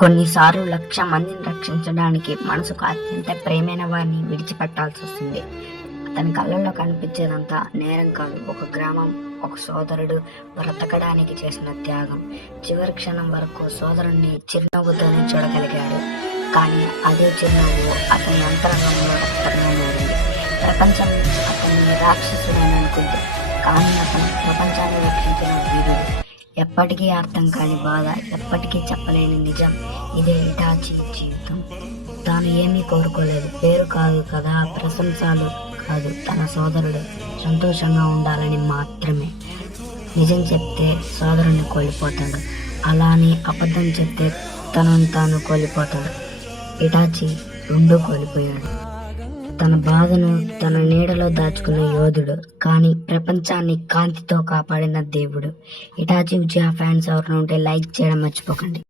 కొన్నిసార్లు 1,00,000 మందిని రక్షించడానికి మనసుకు అత్యంత ప్రియమైన వారిని విడిచిపెట్టాల్సి వస్తుంది. అతని కళ్ళల్లో కనిపించేదంతా నేరం కాదు, ఒక గ్రామం, ఒక సోదరుడు బ్రతకడానికి చేసిన త్యాగం. చివరి క్షణం వరకు సోదరుణ్ణి చిరునవ్వుతోనే చూడగలిగాడు. కానీ అదే చిరునవ్వు అతని అంతరంగంలో రక్తంగా మారింది. ప్రపంచం అతన్ని రాక్షసుడని అనుకుంది, కానీ అతను ప్రపంచాన్ని రక్షించిన వీరుడు. ఎప్పటికీ అర్థం కాని బాధ, ఎప్పటికీ చెప్పలేని నిజం. ఇదే ఇటాచి జీవితం. తాను ఏమీ కోరుకోలేదు, పేరు కాదు కదా, ప్రశంసలు కాదు, తన సోదరుడు సంతోషంగా ఉండాలని మాత్రమే. నిజం చెప్తే సోదరుణ్ణి కోల్పోతాడు, అలా అని అబద్ధం చెప్తే తనను తాను కోల్పోతాడు. ఇటాచి రెండూ కోల్పోయాడు. తన బాధను తన నీడలో దాచుకున్న యోధుడు, కానీ ప్రపంచాన్ని కాంతితో కాపాడిన దేవుడు. ఇటాచి విజయ ఫ్యాన్స్ ఎవరైనా ఉంటే లైక్ చేయడం మర్చిపోకండి.